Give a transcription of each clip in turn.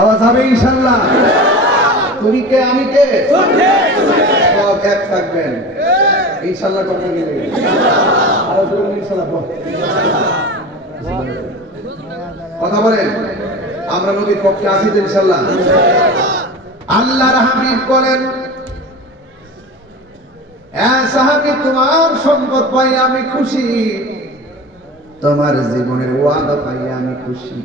আওয়াজ হবে ইনশাল্লাহ। তুমি কে আমি কে সব এক থাকবেন। ইনশাল্লাহ আরও ইনশাল্লাহ কথা বলেন। আমরা নবীর পক্ষে আছি তো ইনশাল্লাহ। আল্লাহর হাবিব হ্যাঁ সাহাবি, তোমার সম্পদ পাই আমি খুশি। তোমার জীবনের ওয়াদা পাই আমি খুশি।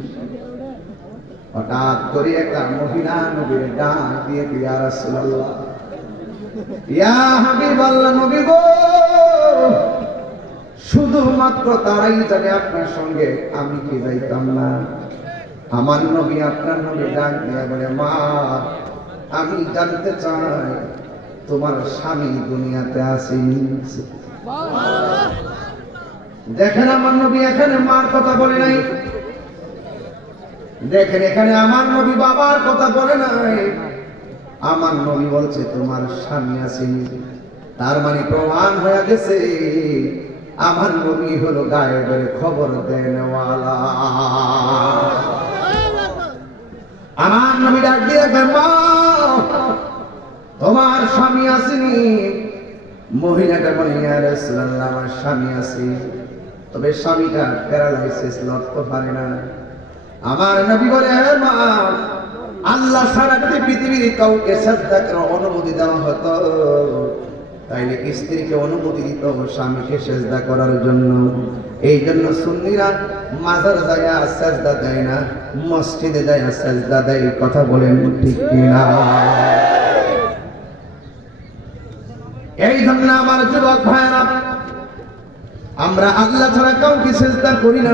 হঠাৎ করে একটা মহিলা নবীর ডাক দিয়ে রাসূলুল্লাহ? ইয়া হাবিব নবী গো শুধুমাত্র তারাই জানে আপনার সঙ্গে আমি কি যাইতাম না। আমার নবী আপনার নবী ডাক দিয়ে বলে মা আমি জানতে চাই তোমার স্বামী দুনিয়াতে আসেনি। দেখেন আমার নবী এখানে মার কথা বলে নাই। দেখেন, এখানে আমার নবী বাবার কথা বলে নাই। আমার নবী বলছে, তোমার স্বামী আসেনি। তার মানে প্রমাণ হয়ে গেছে, আমার নবী হলো গায়েবের খবর দেনওয়ালা। আমার নবী ডাক দিয়ে তোমার স্বামী আসেনি। মহিলাটা বলে আমার স্বামী আছে। তবে স্বামীটা প্যারালাইসিস লড়তে পারে না। আমার নবী বলে মা, আল্লাহ সারা যদি পৃথিবীর কাউকে শ্রদ্ধা করার অনুমতি দেওয়া হতো, তাইলে স্ত্রীকে অনুমতি দিত স্বামীকে সেজদা করার জন্য। এই জন্য সুন্নিরা মাজার যায় সেজদা দেয় না, মসজিদে যায় সেজদা দেয় কথা বলেন ঠিক কিনা? এই জন্য আমার যুবক ভাইরা আমরা আল্লাহ ছাড়া কাউকে চেষ্টা করি না।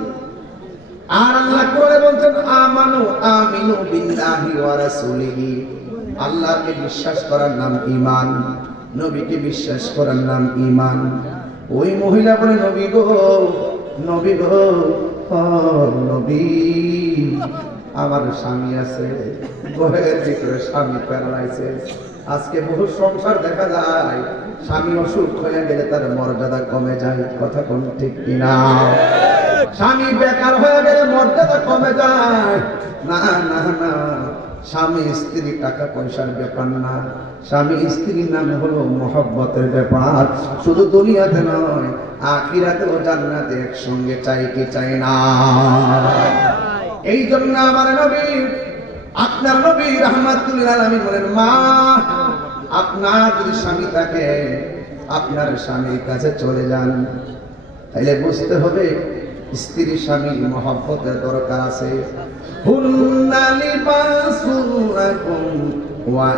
আর আল্লাহ করে বলছেন, আমানু আমিনু বিল্লাহি ওয়া রাসূলিহি। আল্লাহকে বিশ্বাস করার নাম ঈমান, নবীকে বিশ্বাস করার নাম ঈমান। ওই মহিলা বলে, নবী গো নবী গো নবী, আমার স্বামী আছে ঘরের ভিতরে স্বামী প্যারালাইসিস। আজকে বহু সংসার দেখা যায়, স্বামী অসুখ হয়ে গেলে তার মর্যাদা কমে যায়। কথা কোন ঠিক কিনা? স্বামী বেকার হয়ে গেলে মর্যাদা কমে যায়। না না না, স্বামী স্ত্রী টাকা পয়সার ব্যাপার না। স্বামী স্ত্রীর নাম হলো মহব্বতের ব্যাপার। শুধু দুনিয়াতে নয়, আখিরাতেও জান্নাতে একসঙ্গে চাই কি চাই না। এই জন্য আমার নবী, আপনার নবী রহমাতুল্লাহ আলমী বলেন, মা, আপনার যদি স্বামী থাকে, আপনার স্বামীর কাছে চলে যান। তাইলে বুঝতে হবে স্ত্রী স্বামী মহব্বতের দরকার আছে। হুন্না লিবাসুল লাকুম ওয়া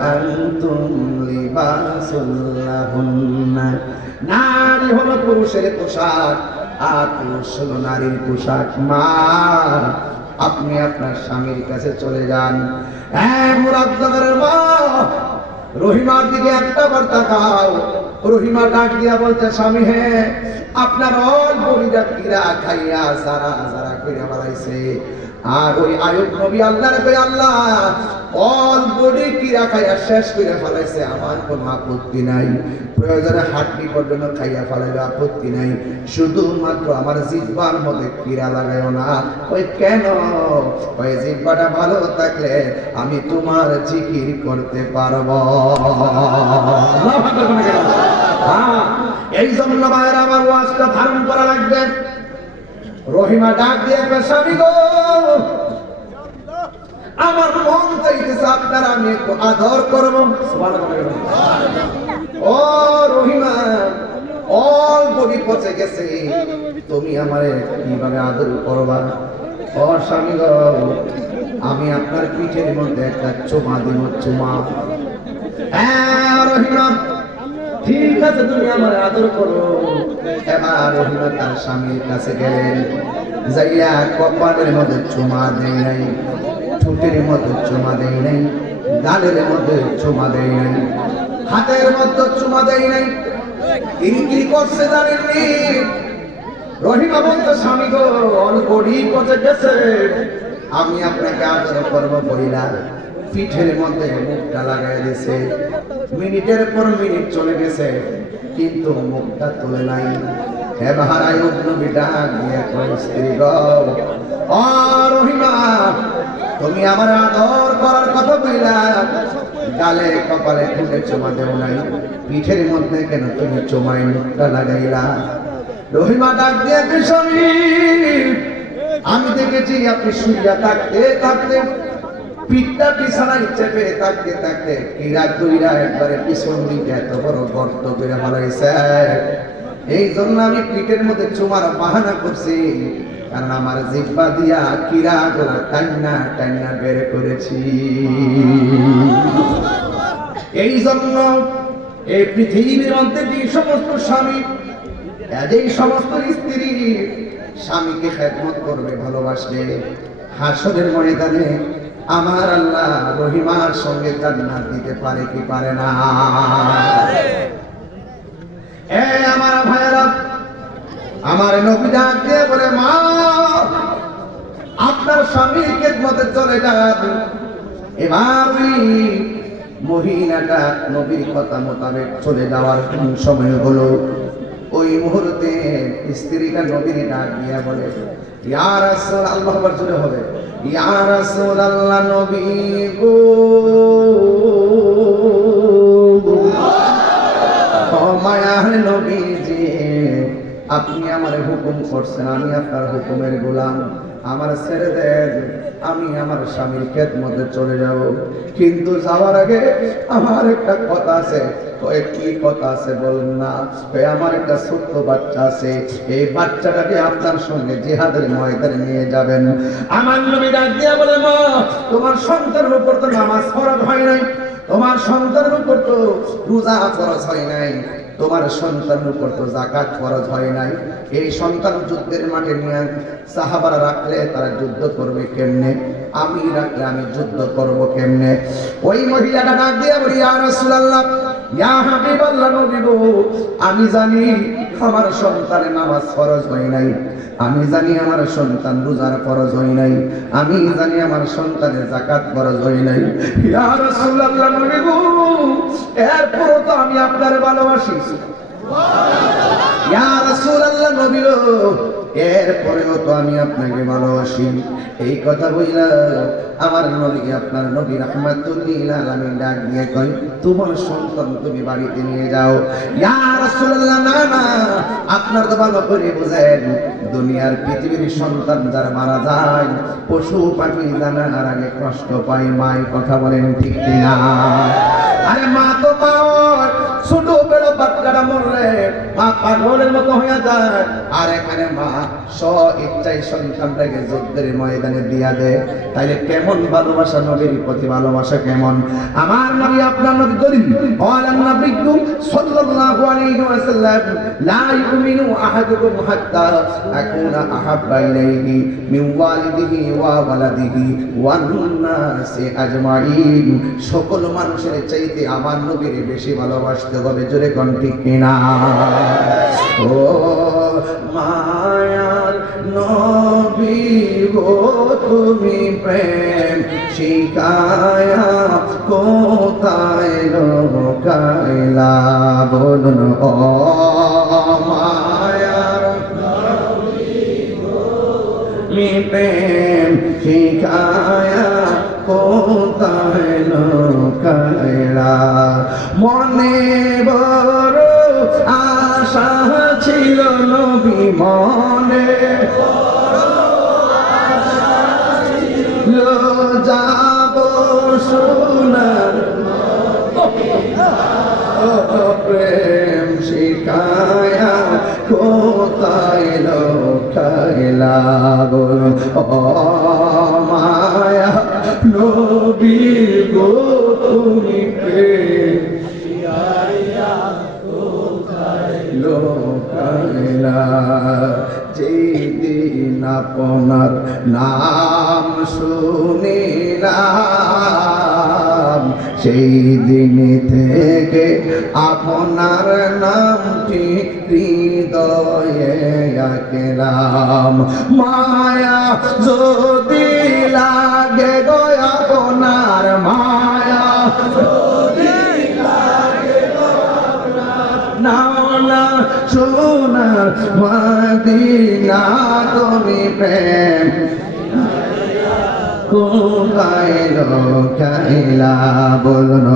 নারী হলো পুরুষের পোশাক, আর পুরুষ হলো নারীর পোশাক। মা, আপনি আপনার স্বামীর কাছে চলে যান। হ্যাঁ মুরাদ্দাদের মা, রহিমার দিকে একটা বার তাকাও রহিমা ডাক দিয়া বলতে স্বামী হে আপনার অল্প কিরা খাইয়া যারা যারা কইরা বাড়াইছে আর ওই আয়ুব নবী আল্লাহরে কই আল্লাহ অল বডি কিরা খাইয়া শেষ করে ফেলাইছে আমার কোনো আপত্তি নাই। প্রয়োজনে হাড্ডি পর্যন্ত খাইয়া ফেলাইলে আপত্তি নাই। শুধুমাত্র আমার জিব্বার মধ্যে কিরা লাগাইও না। ওই কেন? ওই জিব্বাটা ভালো থাকলে আমি তোমার জিকির করতে পারব। হ্যাঁ, এই জন্য ভাইয়ের আমার ওয়াজটা ধারণ করা লাগবে। রহিমা ডাক দিয়ে পেশাবি গো, আমার মন চাইতেছে আপনার, আমি একটু আদর করব। ও রহিমা, অল্প পচে গেছে। তুমি আমারে কীভাবে আদর করবা? ও স্বামী আমি আপনার পিঠের মধ্যে একটা চুমা দিব, চুমা। হ্যাঁ রহিমা, ঠিক আছে, তুমি আমার আদর করো। তার স্বামীর কাছে গেলেন। যাইয়া কপালের মধ্যে চুমা দেয় নাই, ঠোঁটের মধ্যে চুমা দেয় নাই, গালের মধ্যে চুমা দেয় নাই, হাতের মধ্যে চুমা দেয় নাই। তিনি কি করছে জানেননি রহিমা বলতো স্বামী গো অলকড়ি পচে গেছে। আমি আপনাকে আদর করব বইলা পিঠের মধ্যে মুখটা লাগাই দিয়েছে মিনিটের পর মিনিট চলে গেছে, কিন্তু মুখটা তুলে নাই। ডাক গো রহিমা, তুমি আমার করার কথা কপালে পিঠের মধ্যে কেন তুমি চুমাই মুখটা লাগাইলা? রহিমা ডাক দিয়ে আমি দেখেছি আপনি শুইয়া থাকতে থাকতে পিঠটা বিছানায় চেপে থাকতে থাকতে কিরা দুইরা একবারে পিছন দিকে এত বড় গর্ত করে ফলাইছে এই জন্য আমি পিঠের মধ্যে চুমার বাহানা করছি, কারণ আমার জিব্বা দিয়া কিরা গোলা টান্না টান্না বের করেছি। এই জন্য এই পৃথিবীর মধ্যে যে সমস্ত স্বামী যেই সমস্ত স্ত্রী স্বামীকে খেদমত করবে, ভালোবাসবে, হাসরের ময়দানে আমার আল্লাহ রহিমার সঙ্গে জান্নাত দিতে পারে কি পারে না? আমার ভাইরা আমার নবী ডাক দিয়ে বলে, মা, আপনার স্বামীর খেদমতে চলে যান। এবার মহিলাটা নবীর কথা মোতাবেক চলে যাওয়ার সময় হলো। ওই মুহূর্তে স্ত্রীটা নবীর ডাক দিয়া বলে ইয়ার রাসূল আল্লাহ হবে। ইয়ার রাসূল আল্লাহ নবী গো মায়ার নবীজি, আপনি আমার হুকুম করছেন, আমি আপনার হুকুমের গোলাম। আমার ছেড়ে দেন আমি আমার স্বামীর খেদমতে চলে যাব। কিন্তু যাওয়ার আগে আমার একটা কথা আছে কয়ে কি কথা আছে, বলুন না। আমার একটা ছোট্ট বাচ্চা আছে, এই বাচ্চাটাকে আপনার সঙ্গে জিহাদের ময়দানে নিয়ে যাবেন। আমার নবী ডাক দিয়া বলে, মা, তোমার সন্তানের উপর তো নামাজ ফরজ হয় নাই। তোমার সন্তানের উপর তো রোজা ফরজ হয় নাই। তোমার সন্তানের উপর তো জাকাত ফরজ হয় নাই। এই সন্তান যুদ্ধের মাঠে নিয়ে সাহাবারা রাখলে তারা যুদ্ধ করবে কেমনে? আমি রাখলে আমি যুদ্ধ করব কেমনে? ওই মহিলাটা ডাক দিয়ে বলি, ইয়া রাসূলুল্লাহ আমি জানি আমার সন্তানের নামাজ ফরজ হয় নাই। আমি জানি আমার সন্তান রোজার ফরজ হয় নাই। আমি জানি আমার সন্তানের জাকাত ফরজ হয় নাই। এরপরও তো আমি আপনার ভালোবাসি। এরপরেও তো আমি আপনাকে ভালোবাসি। এই কথা বইলা আমার নবী আপনার নবী রাহমাতুল্লিল আলামিন ডাক দিয়ে কই তোমার সন্তান তুমি বাড়িতে নিয়ে যাও। আপনার তো ভালো করে বুঝেন, দুনিয়ার পৃথিবীর সন্তান যারা মারা যায়, পশু পাখি জানার আগে কষ্ট পায় মাই কথা বলেন ঠিক কিনা? আরে মা তো মা পাগলের মতো হয়ে যায়। আর এখানে মা স ইচ্ছায় সন্তানটাকে যুদ্ধের ময়দানে দিয়া দেয়। তাইলে কেমন ভালোবাসা নবীর প্রতি ভালোবাসা কেমন? আমার নবী, আপনার নবী গরিব ওয়ালান নাবিয়্যু সাল্লাল্লাহু আলাইহি ওয়াসাল্লাম, লা ইউমিনু আহাদুকুম হাত্তা আকুনা আহাব্বা ইলাইহি মিন ওয়ালিদিহি ওয়া ওয়ালাদিহি ওয়ান নাসি আজমাইন। সকল মানুষের চাইতে আমার নবীর বেশি ভালোবাসতে হবে, জোরে কণ্ঠে কিনা? ও মায়ার নবী গো, তুমি প্রেম শিকায়া কোথায় লোকাইলা বলুন? ও মায়ার মি প্রেম শিখায়া কোথায় লোকাইলা? মনে বড় আশা ছিল নবী মনে। যাব সোনার প্রেম শিকায়া কোথায় লোকাইলা ও মায়া নবী গো, তুমি প্রেম লোকাইলা, যেদিন আপনার নাম শুনিলা সেই দিন থেকে আপনার নামটি হৃদয়ে আঁকলাম। মায়া যদি লাগে গো সোনার মদিনা তুমি প্রেম কোকাইল কাইলা বলুন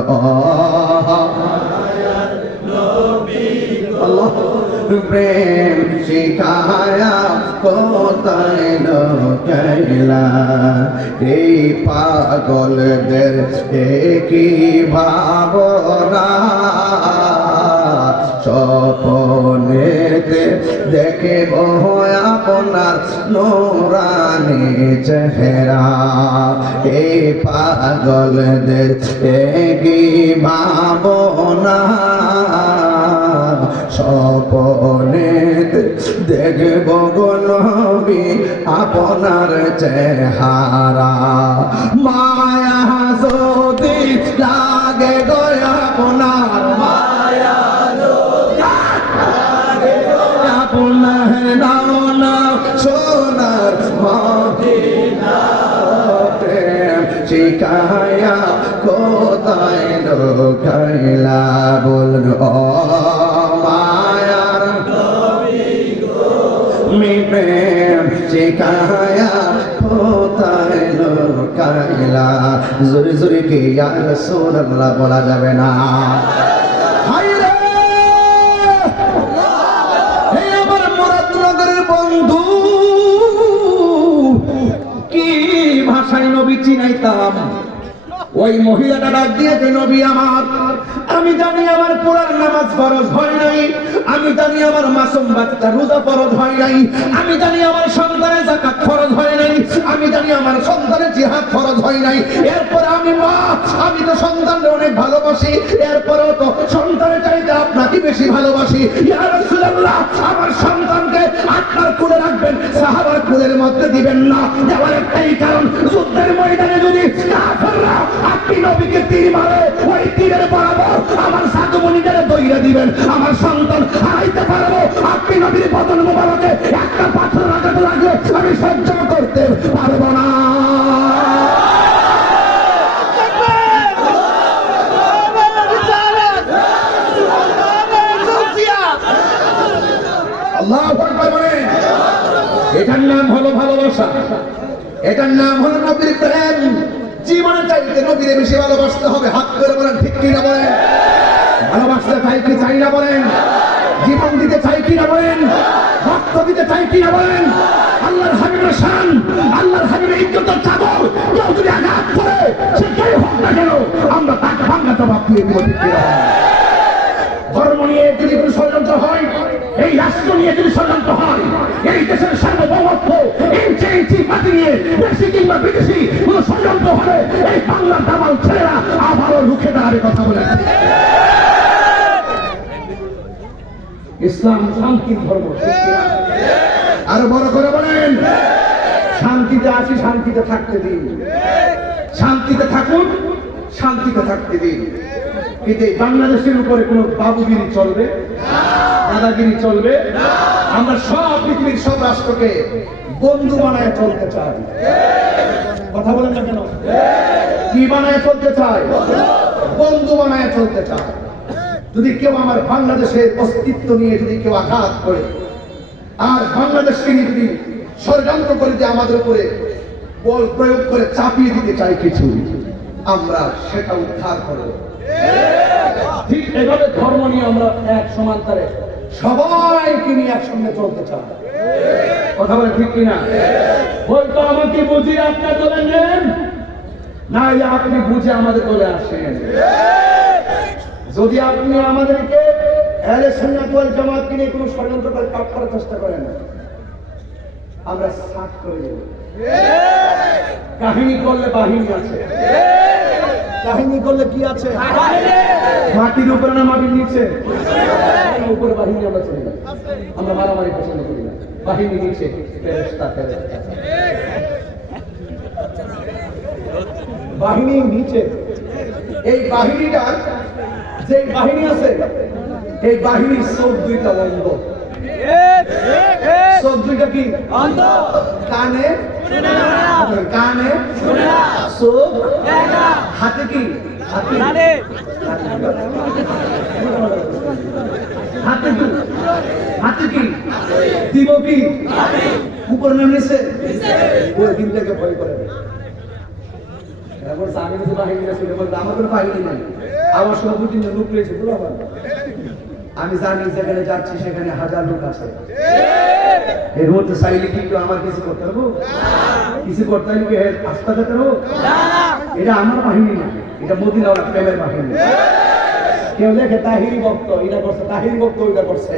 প্রেম শিখায়া কোথায় কাইলা এই পাগলদের কি ভাবনা। স্বপনেতে দেখে আপনার নোরানি চেহারা। এই পাগলদের কি ভাবনা? স্বপনেতে দেখব নবী আপনার চেহারা। মায়া যদি লাগে গো মি প্রেম শিকায়া কোথায় লোকাইলা? জোরে জোরে কে ইয়া রাসূলুল্লাহ বলা যাবে না? ভাষায় নবী চিনাইতাম? ওই মহিলাটা ডাক দিয়েছে, নবী আমার। আমি জানি আমার কোরআন নামাজ ফরজ হয় নাই। আমি জানি আমার মাসুম বাচ্চা রোজা ফরজ হয় নাই। আমি জানি আমার সন্তানের জাকাত ফরজ হয় নাই। আমি জানি আমার সন্তানের জিহাদ ফরজ হয় নাই। এরপর আমি মা, আমি তো সন্তানকে অনেক ভালোবাসি। এরপরেও তো সন্তানের চাইতে আপনাকে বেশি ভালোবাসি। ইয়া রাসূলুল্লাহ, আমার সন্তানকে আপনার কোলে রাখবেন, সাহাবার কোলের মধ্যে দিবেন না। দেওয়ার একটাই কারণ, যুদ্ধের ময়দানে যদি কাফেররা আপনি নবীকে তীর মারে, ওই তীরের বরাবর আমার সাধু মনিদের দইরা দিবেন। আমার সন্তান হারাইতে পারব। আপনি নবীর বদন মোবারকে একটা পাথর লাগাতে লাগলে আমি সহ্য করতে পারব না। এটার নাম হলো ভালোবাসা। এটার নাম হলো নবীর প্রেম। জীবনে চাইতে নবীরে বেশি ভালোবাসতে হবে। হাত করে বলেন, ঠিক কিনা বলেন? চাই কি চাই না বলেন। জীবন দিতে চাই কিনা বলেন? রক্ত দিতে চাই কিনা বলেন? আল্লাহর হাবিবের শান, আল্লাহর হাবিবের ইজ্জতের চাদর কেউ যদি আঘাত করে, সে যাই হোক না কেন, আমরা তাকে ভাঙ্গা জবাব দিয়ে দিব ধর্ম নিয়ে যদি কোনো ষড়যন্ত্র হয়, এই রাষ্ট্র নিয়ে যদি ষড়যন্ত্র হয়, এই দেশের সার্বভৌমত্ব, ইঞ্চি ইঞ্চি মাটি নিয়ে দেশি কিংবা বিদেশি কোনো ষড়যন্ত্র হলে এই বাংলার দামাল ছেলেরা আবারও রুখে দাঁড়াবে কথা বলে। ইসলাম শান্তির ধর্ম। আরও বড় করে বলেন, শান্তিতে আসি শান্তিতে থাকতে দিন। শান্তিতে থাকুন, শান্তিতে থাকতে দিন। কিন্তু বাংলাদেশের উপরে কোন বাবুগিরি চলবে? দাদাগিরি চলবে? আমরা সব পৃথিবীর সব রাষ্ট্রকে বন্ধু বানায় চলতে চাই। কথা বলেন কেন? কি বানায় চলতে চাই? বন্ধু বানায় চলতে চাই। যদি কেউ আমার বাংলাদেশের অস্তিত্ব নিয়ে যদি কেউ আঘাত করে, আর বাংলাদেশকে নিয়ে যদি ষড়যন্ত্র করে যে আমাদের উপরে বল প্রয়োগ করে চাপিয়ে দিতে চাই কিছু, আমরা সেটা উদ্ধার করব। ঠিক এভাবে ধর্ম নিয়ে আমরা এক সমান্তরে সবাইকে নিয়ে একসঙ্গে চলতে চাই। কথা বলে ঠিক কিনা? বলতো আমাকে বুঝিয়ে আপনার দলে নেন না আপনি বুঝে আমাদের দলে আসেন। যদি আপনি আমাদেরকে ওয়াল জামাতকে নিয়ে কোনো ষড়যন্ত্র করে কাট করার চেষ্টা করেন, আমরা সাত করে দেব। কাহিনী করলে বাহিনী আছে। কাহিনী করলে কি আছে? মাটির উপরে না মাটির নিচে? উপরে বাহিনী আমরা চলে যাই আমরা মারামারি পছন্দ করি না। বাহিনী নিচে বাহিনী নিচে। এই বাহিনীটা যে বাহিনী আছে, এই বাহিনীর চোখ দুইটা বন্ধ। চোখ দুইটা কি? কানে কানে চোখ। হাতে কি? হাতে। হাতে কি? কি? উপর দিন থেকে ভয় করে। বাহিনী কোনো বাহিনী নেই। আমার তিন লোক রয়েছে বুঝলো আমার? আমি জানি যেখানে যাচ্ছি সেখানে হাজার লোক আছে। এর মধ্যে চাইলে কিন্তু আমার কিছু করতে পারব কিছু করতে আস্থা যেতে এটা আমার বাহিনী না এটা মদিনাওয়ালা প্রেমের বাহিনী। কেউ লেখে তাহিরি ভক্ত এটা করছে তাহিরি ভক্ত ওইটা করছে।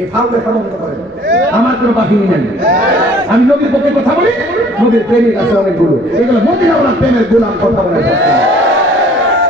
এই ফাউ লেখা বন্ধ করে। আমার কোনো বাহিনী নেই। আমি নবীর পক্ষে কথা বলি নবীর প্রেমিক আছে অনেকগুলো। এগুলো মদিনাওয়ালা প্রেমের গোলাম কথা বলে